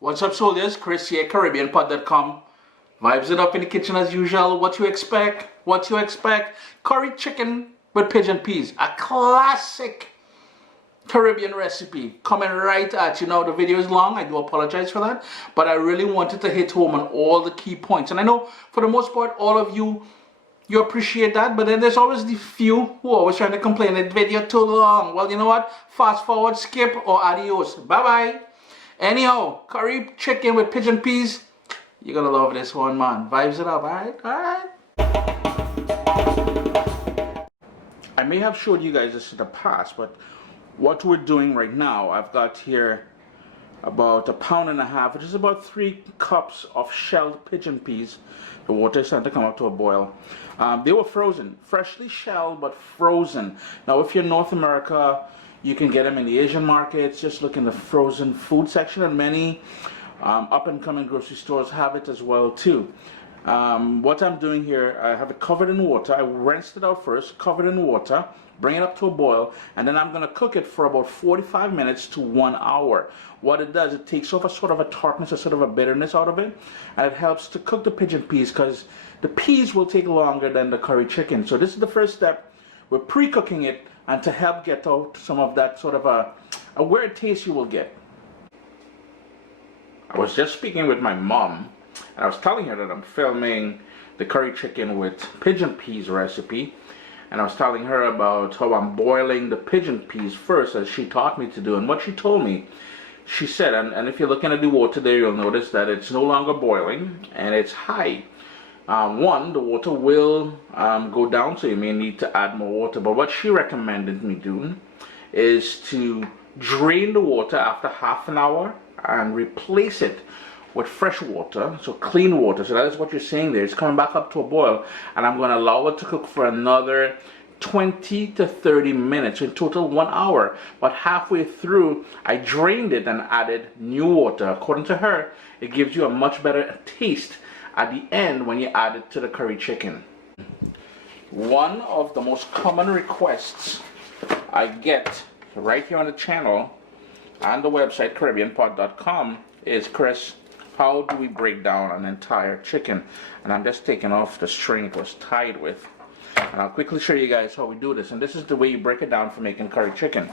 What's up, soldiers? Chris here, CaribbeanPod.com. Vibes it up in the kitchen as usual. What you expect? What you expect? Curry chicken with pigeon peas. A classic Caribbean recipe coming right at you. Now, the video is long. I do apologize for that. But I really wanted to hit home on all the key points. And I know, for the most part, all of you appreciate that, but then there's always the few who are always trying to complain that video too long. Well, you know what? Fast forward, skip, or adios. Bye-bye. Anyhow, curry chicken with pigeon peas. You're gonna love this one, man. Vibes it up, alright? Alright. I may have showed you guys this in the past, but what we're doing right now, I've got here about 1.5 pounds, which is about 3 cups of shelled pigeon peas. The water is starting to come up to a boil. They were frozen, freshly shelled but frozen. Now, if you're in North America, you can get them in the Asian markets. Just look in the frozen food section, and many up-and-coming grocery stores have it as well too. What I'm doing here, I have it covered in water. I rinsed it out first, covered in water, bring it up to a boil, and then I'm going to cook it for about 45 minutes to 1 hour. What it does, it takes off a sort of a tartness, a sort of a bitterness out of it, and it helps to cook the pigeon peas, because the peas will take longer than the curry chicken. So this is the first step. We're pre-cooking it, and to help get out some of that sort of a weird taste you will get. I was just speaking with my mom, and I was telling her that I'm filming the curry chicken with pigeon peas recipe. And I was telling her about how I'm boiling the pigeon peas first, as she taught me to do. And what she told me, she said, and if you're looking at the water there, you'll notice that it's no longer boiling, and it's high. One, the water will go down, so you may need to add more water. But what she recommended me doing is to drain the water after half an hour and replace it with fresh water, so clean water. So that is what you're saying there. It's coming back up to a boil, and I'm going to allow it to cook for another 20 to 30 minutes, so in total 1 hour. But halfway through, I drained it and added new water. According to her, it gives you a much better taste at the end when you add it to the curry chicken. One of the most common requests I get right here on the channel and the website CaribbeanPod.com is, Chris, how do we break down an entire chicken? And I'm just taking off the string it was tied with. And I'll quickly show you guys how we do this. And this is the way you break it down for making curry chicken.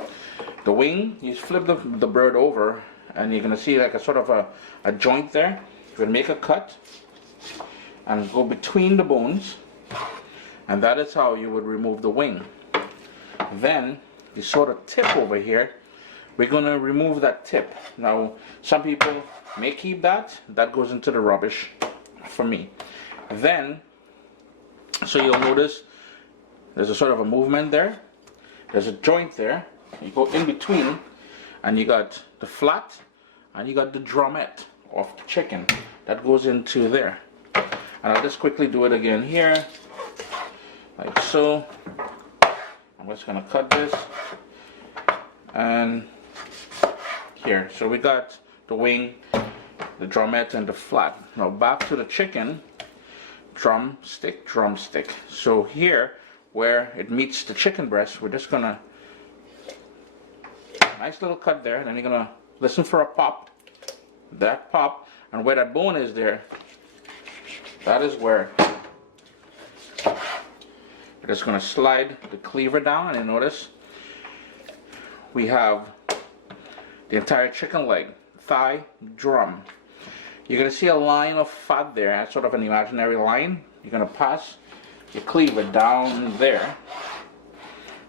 The wing, you flip the bird over, and you're going to see like a sort of a joint there. You can make a cut and go between the bones. And that is how you would remove the wing. Then you sort of tip over here. We're going to remove that tip. Now, some people may keep that. That goes into the rubbish for me. Then, so you'll notice there's a sort of a movement there. There's a joint there. You go in between, and you got the flat, and you got the drumette of the chicken. That goes into there. And I'll just quickly do it again here, like so. I'm just going to cut this. And here, so we got the wing, the drumette, and the flat. Now back to the chicken, drumstick, drumstick. So here, where it meets the chicken breast, we're just gonna, nice little cut there, and then you're gonna listen for a pop, that pop, and where that bone is there, that is where we're just gonna slide the cleaver down, and you notice we have the entire chicken leg, thigh, drum. You're going to see a line of fat there, sort of an imaginary line. You're going to pass your cleaver down there,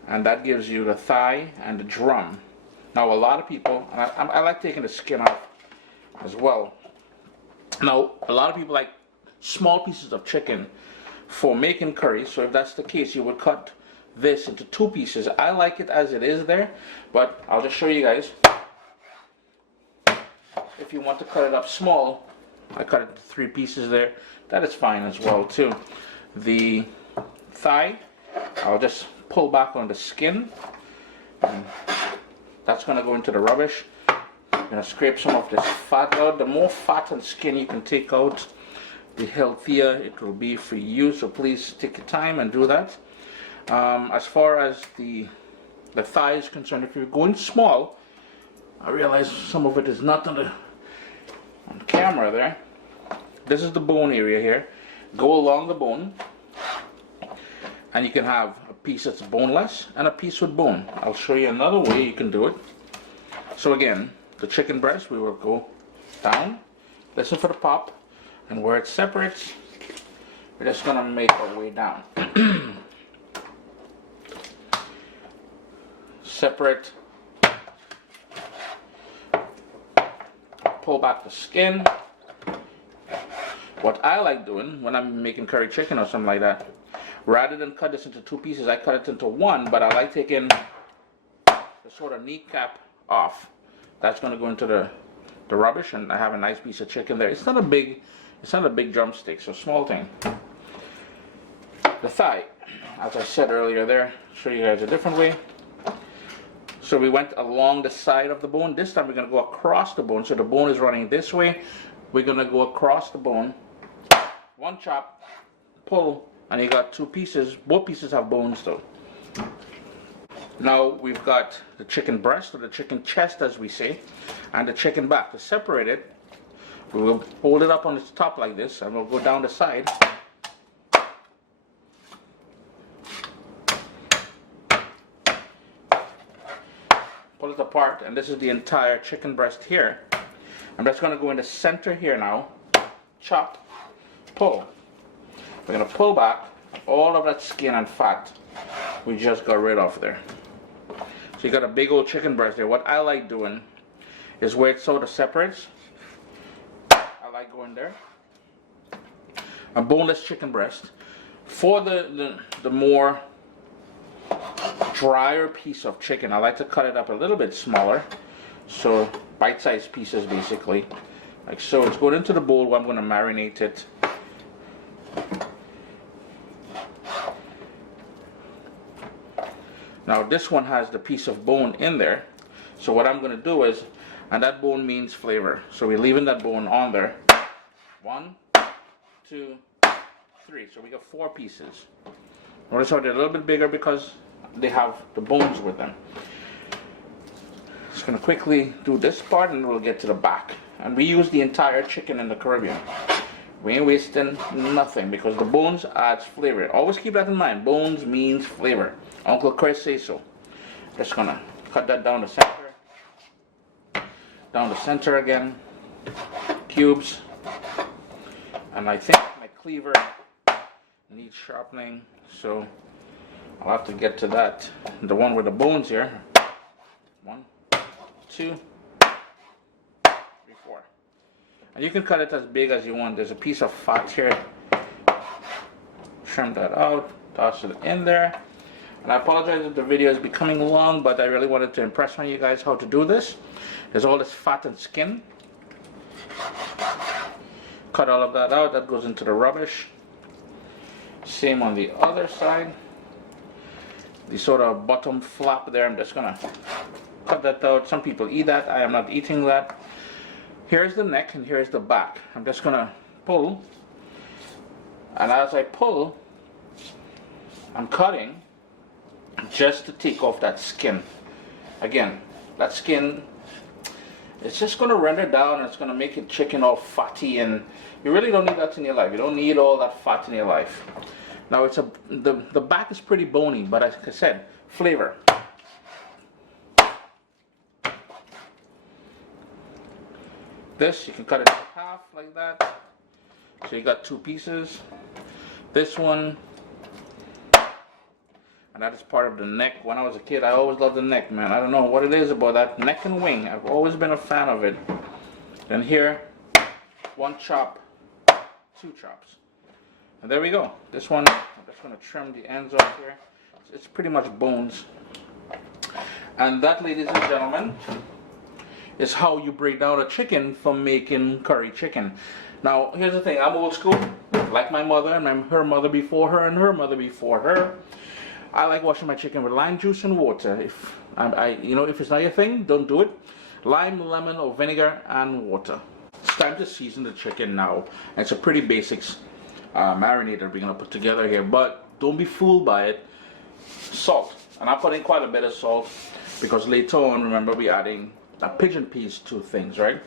and that gives you the thigh and the drum. Now, a lot of people, and I like taking the skin off as well. Now, a lot of people like small pieces of chicken for making curry, so if that's the case, you would cut this into 2 pieces. I like it as it is there, but I'll just show you guys. If you want to cut it up small, I cut it into 3 pieces there. That is fine as well too. The thigh, I'll just pull back on the skin. And that's going to go into the rubbish. I'm going to scrape some of this fat out. The more fat and skin you can take out, the healthier it will be for you. So please take your time and do that. As far as the thigh is concerned, if you're going small, I realize some of it is not on the simmer there. This is the bone area here. Go along the bone, and you can have a piece that's boneless and a piece with bone. I'll show you another way you can do it. So again, the chicken breast, we will go down, listen for the pop, and where it separates, we're just gonna make our way down. Separate, pull back the skin. What I like doing when I'm making curry chicken or something like that, rather than cut this into 2 pieces, I cut it into 1, but I like taking the sort of kneecap off. That's going to go into the rubbish, and I have a nice piece of chicken there. It's not a big drumstick, so small thing. The thigh, as I said earlier there, show you guys a different way. So we went along the side of the bone. This time we're going to go across the bone. So the bone is running this way. We're going to go across the bone. 1 chop, pull, and you got 2 pieces. Both pieces have bones though. Now we've got the chicken breast, or the chicken chest as we say, and the chicken back. To separate it, we will hold it up on its top like this, and we'll go down the side. Pull it apart, and this is the entire chicken breast here. I'm just going to go in the center here now, chop, pull. We're going to pull back all of that skin and fat we just got rid of there. So you got a big old chicken breast there. What I like doing is where it sort of separates, I like going there. A boneless chicken breast. For the more drier piece of chicken, I like to cut it up a little bit smaller. So bite-sized pieces basically. Like so. It's going into the bowl where I'm going to marinate it. Now this one has the piece of bone in there. So what I'm going to do is, and that bone means flavor. So we're leaving that bone on there. 1, 2, 3. So we got 4 pieces. Notice how they're a little bit bigger because they have the bones with them. Just going to quickly do this part and we'll get to the back. And we use the entire chicken in the Caribbean. We ain't wasting nothing because the bones adds flavor. Always keep that in mind. Bones means flavor. Uncle Chris says so. Just going to cut that down the center. Down the center again. Cubes. And I think my cleaver needs sharpening. So I'll have to get to that. The one with the bones here. 1, 2, 3, 4. And you can cut it as big as you want. There's a piece of fat here. Trim that out. Toss it in there. And I apologize if the video is becoming long, but I really wanted to impress on you guys how to do this. There's all this fat and skin. Cut all of that out. That goes into the rubbish. Same on the other side. The sort of bottom flap there, I'm just gonna cut that out. Some people eat that. I am not eating that. Here's the neck and here's the back. I'm just gonna pull, and as I pull, I'm cutting just to take off that skin. Again, that skin, it's just gonna render down and it's gonna make it chicken all fatty, and you really don't need that in your life. You don't need all that fat in your life. Now the back is pretty bony, but as I said, flavor. This you can cut it in half like that. So you got 2 pieces. This one, and that is part of the neck. When I was a kid, I always loved the neck, man. I don't know what it is about that neck and wing. I've always been a fan of it. Then here, 1 chop, 2 chops. And there we go. This one, I'm just going to trim the ends off here. It's pretty much bones. And that, ladies and gentlemen, is how you break down a chicken from making curry chicken. Now, here's the thing. I'm old school, like my mother and her mother before her and her mother before her. I like washing my chicken with lime juice and water. If if it's not your thing, don't do it. Lime, lemon, or vinegar and water. It's time to season the chicken now. It's a pretty basics marinator we're gonna put together here, but don't be fooled by it. Salt, and I'm putting quite a bit of salt because later on, remember, we're adding pigeon peas to things, right?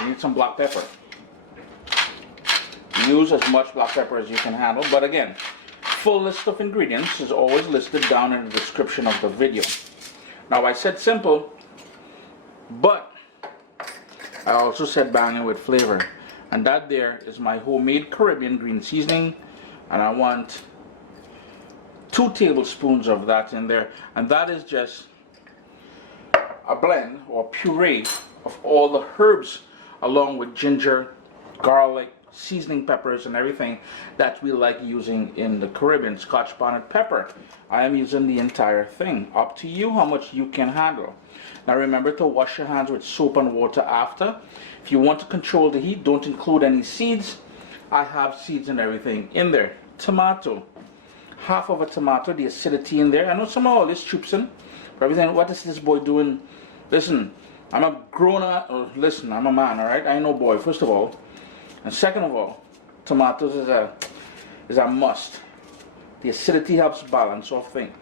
You need some black pepper. Use as much black pepper as you can handle. But again, full list of ingredients is always listed down in the description of the video. Now I said simple, but I also said banging with flavor. And that there is my homemade Caribbean green seasoning. And I want 2 tablespoons of that in there. And that is just a blend or puree of all the herbs along with ginger, garlic, seasoning peppers and everything that we like using in the Caribbean. Scotch bonnet pepper. I am using the entire thing. Up to you how much you can handle. Now remember to wash your hands with soap and water after. If you want to control the heat, don't include any seeds. I have seeds and everything in there. Tomato. Half of a tomato, the acidity in there. I know some of all this troops in. But everything, what is this boy doing? Listen, I'm a grown up. Listen, I'm a man, alright? I ain't no boy, first of all. And second of all, tomatoes is a must. The acidity helps balance off things.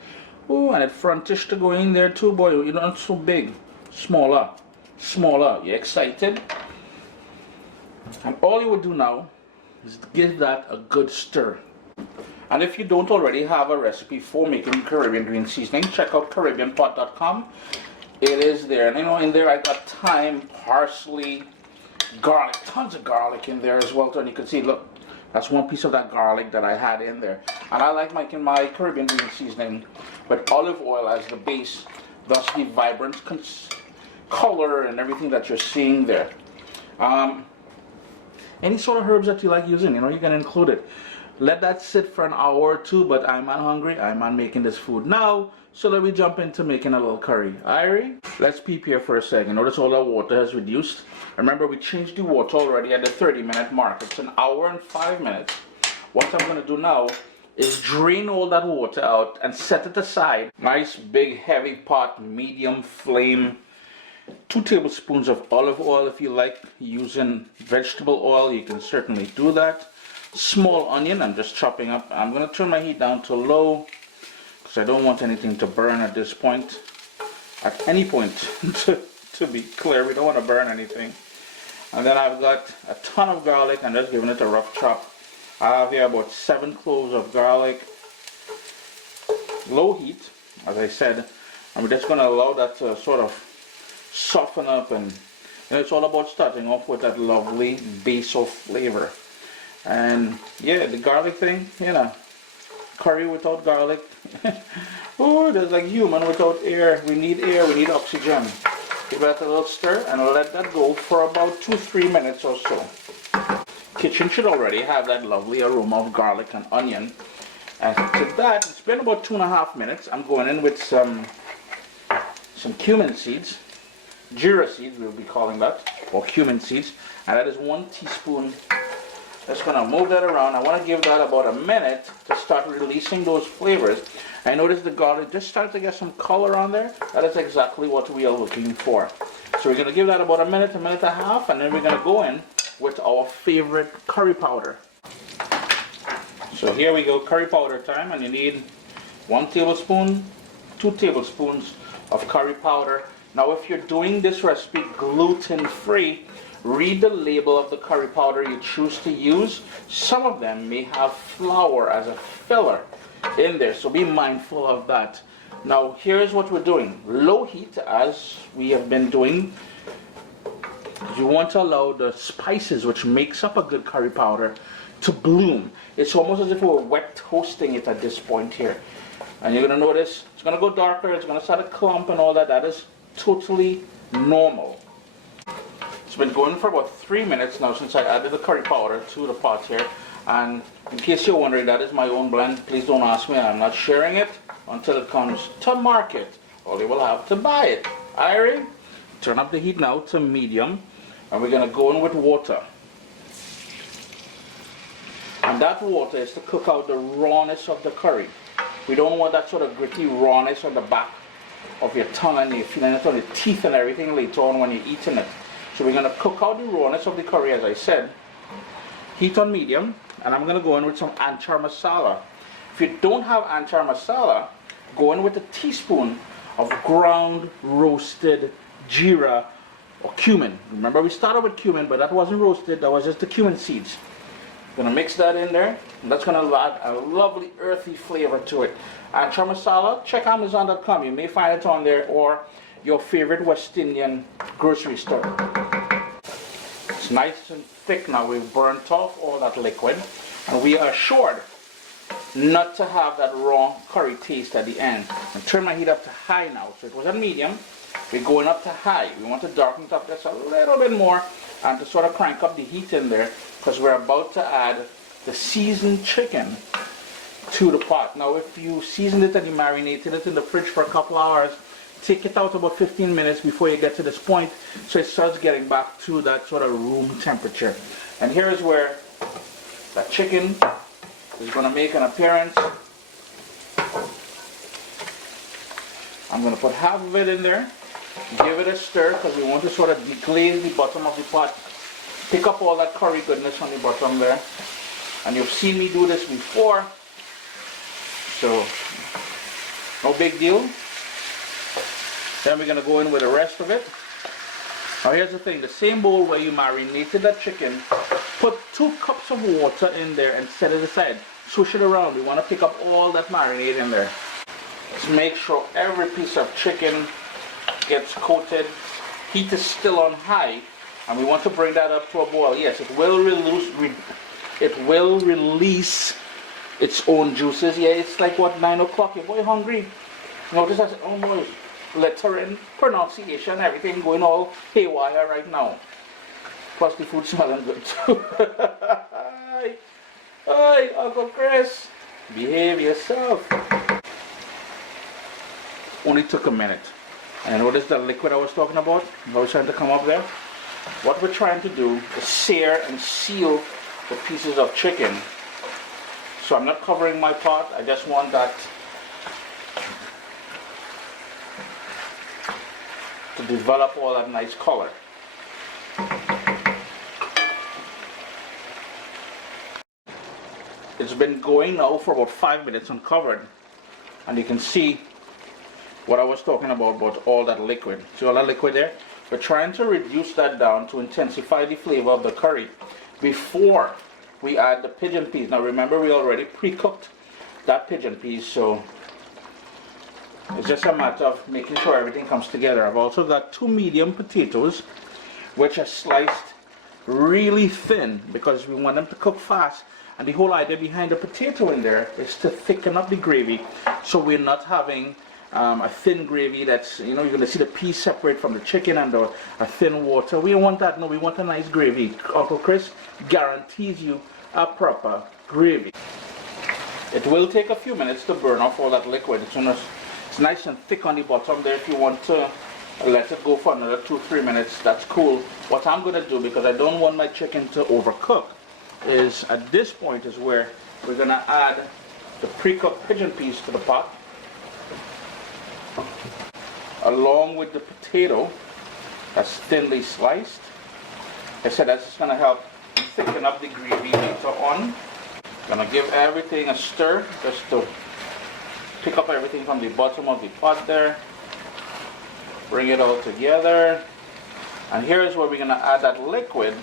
Oh, and it frontish to go in there too, boy. You're not so big. Smaller. Smaller. You excited? And all you would do now is give that a good stir. And if you don't already have a recipe for making Caribbean green seasoning, check out CaribbeanPot.com. It is there. And you know, in there I got thyme, parsley, garlic, tons of garlic in there as well. And you can see, look, that's one piece of that garlic that I had in there. And I like making my Caribbean green seasoning with olive oil as the base, thus the vibrant color and everything that you're seeing there. Any sort of herbs that you like using, you know, you can include it. Let that sit for an hour or two, but I'm not hungry. I'm not making this food now. So let me jump into making a little curry. Irie, let's peep here for a second. Notice all the water has reduced. Remember, we changed the water already at the 30-minute mark. It's an hour and 5 minutes. What I'm going to do now is drain all that water out and set it aside. Nice big heavy pot, medium flame. 2 tablespoons of olive oil. If you like using vegetable oil, you can certainly do that. Small onion, I'm just chopping up. I'm going to turn my heat down to low because I don't want anything to burn at this point. At any point, to be clear, we don't want to burn anything. And then I've got a ton of garlic. I'm just giving it a rough chop. I have here about 7 cloves of garlic. Low heat, as I said. I'm just going to allow that to sort of soften up, and you know, it's all about starting off with that lovely base of flavor. And yeah, the garlic thing, you know, curry without garlic. Oh, there's like human without air. We need air, we need oxygen. Give that a little stir and let that go for about 2-3 minutes or so. Kitchen should already have that lovely aroma of garlic and onion. And to that, it's been about 2.5 minutes. I'm going in with some cumin seeds. Jeera seeds, we'll be calling that, or cumin seeds. And that is 1 teaspoon. Just going to move that around. I want to give that about a minute to start releasing those flavors. I noticed the garlic just started to get some color on there. That is exactly what we are looking for. So we're going to give that about a minute and a half, and then we're going to go in with our favorite curry powder. So here we go, curry powder time, and you need 1 tablespoon, 2 tablespoons of curry powder. Now if you're doing this recipe gluten-free, read the label of the curry powder you choose to use. Some of them may have flour as a filler in there, so be mindful of that. Now here's what we're doing. Low heat, as we have been doing. You want to allow the spices which makes up a good curry powder to bloom. It's almost as if we were wet toasting it at this point here. And you're going to notice it's going to go darker, it's going to start to clump and all that. That is totally normal. It's been going for about 3 minutes now since I added the curry powder to the pot here. And in case you're wondering, that is my own blend. Please don't ask me. I'm not sharing it until it comes to market, or they will have to buy it. Irie, turn up the heat now to medium, and we're going to go in with water. And that water is to cook out the rawness of the curry. We don't want that sort of gritty rawness on the back of your tongue, and you're feeling it on your teeth and everything later on when you're eating it. So we're going to cook out the rawness of the curry, as I said. Heat on medium, and I'm going to go in with some anchar masala. If you don't have anchar masala, go in with a teaspoon of ground roasted jeera or cumin. Remember, we started with cumin, but that wasn't roasted, that was just the cumin seeds. Gonna mix that in there, and that's gonna add a lovely earthy flavor to it. Ancho masala, check Amazon.com. You may find it on there, or your favorite West Indian grocery store. It's nice and thick now. We've burnt off all that liquid, and we are assured not to have that raw curry taste at the end. And turn my heat up to high now. So it was on medium. We're going up to high. We want to darken it up just a little bit more, and to sort of crank up the heat in there, because we're about to add the seasoned chicken to the pot. Now if you seasoned it and you marinated it in the fridge for a couple hours, take it out about 15 minutes before you get to this point, so it starts getting back to that sort of room temperature. And here is where that chicken is going to make an appearance. I'm going to put half of it in there, give it a stir, because we want to sort of deglaze the bottom of the pot, pick up all that curry goodness on the bottom there. And you've seen me do this before, so no big deal. Then we're going to go in with the rest of it. Now here's the thing, the same bowl where you marinated that chicken, put 2 cups of water in there and set it aside. Swish it around. We want to pick up all that marinade in there. Let's make sure every piece of chicken gets coated. Heat is still on high, and we want to bring that up to a boil. Yes, it will release its own juices. Yeah, it's like what, 9 o'clock. Your boy hungry. Notice that's almost lettering, pronunciation, everything going all haywire right now. Plus the food smelling good too. Hi, Uncle Chris. Behave yourself. Only took a minute. And what is the liquid I was talking about? I was trying to come up there. What we're trying to do is sear and seal the pieces of chicken. So I'm not covering my pot. I just want that to develop all that nice color. It's been going now for about 5 minutes uncovered, and you can see what I was talking about all that liquid. See all that liquid there? We're trying to reduce that down to intensify the flavor of the curry before we add the pigeon peas. Now remember, we already pre-cooked that pigeon peas, so it's just a matter of making sure everything comes together. I've also got 2 medium potatoes, which are sliced really thin because we want them to cook fast. And the whole idea behind the potato in there is to thicken up the gravy, so we're not having a thin gravy that's, you know, you're going to see the peas separate from the chicken and a thin water. We don't want that. No, we want a nice gravy. Uncle Chris guarantees you a proper gravy. It will take a few minutes to burn off all that liquid. It's nice and thick on the bottom there. If you want to let it go for another 2-3 minutes, that's cool. What I'm going to do, because I don't want my chicken to overcook, is at this point is where we're going to add the pre-cooked pigeon peas to the pot, along with the potato that's thinly sliced. I said that's just going to help thicken up the gravy later on. Gonna give everything a stir just to pick up everything from the bottom of the pot there. Bring it all together. And here's where we're gonna add that liquid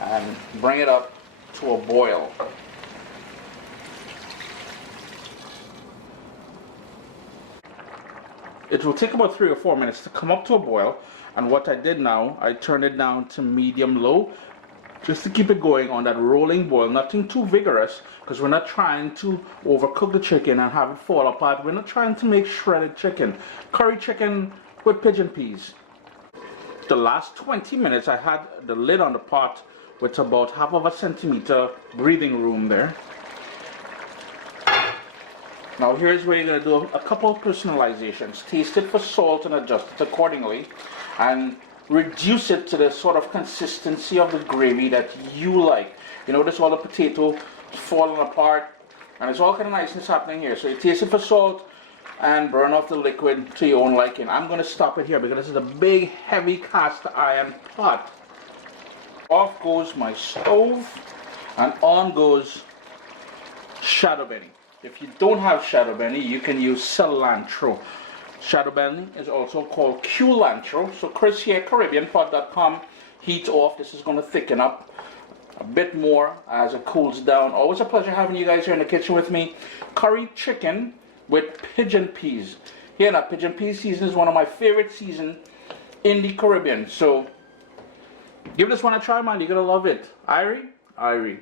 and bring it up to a boil. It will take about 3 or 4 minutes to come up to a boil, and what I did now, I turned it down to medium-low just to keep it going on that rolling boil. Nothing too vigorous, because we're not trying to overcook the chicken and have it fall apart. We're not trying to make shredded chicken. Curry chicken with pigeon peas. The last 20 minutes I had the lid on the pot with about 1/2 centimeter breathing room there. Now here's where you're going to do a couple of personalizations. Taste it for salt and adjust it accordingly, and reduce it to the sort of consistency of the gravy that you like. You notice all the potato falling apart, and it's all kind of niceness happening here. So you taste it for salt and burn off the liquid to your own liking. I'm going to stop it here because this is a big, heavy cast iron pot. Off goes my stove, and on goes shado beni. If you don't have shado beni, you can use cilantro. Shado beni is also called culantro. So Chris here, CaribbeanPot.com, heat off. This is going to thicken up a bit more as it cools down. Always a pleasure having you guys here in the kitchen with me. Curry chicken with pigeon peas. Here now, pigeon pea season is one of my favorite seasons in the Caribbean. So give this one a try, man. You're gonna love it. Irie? Irie.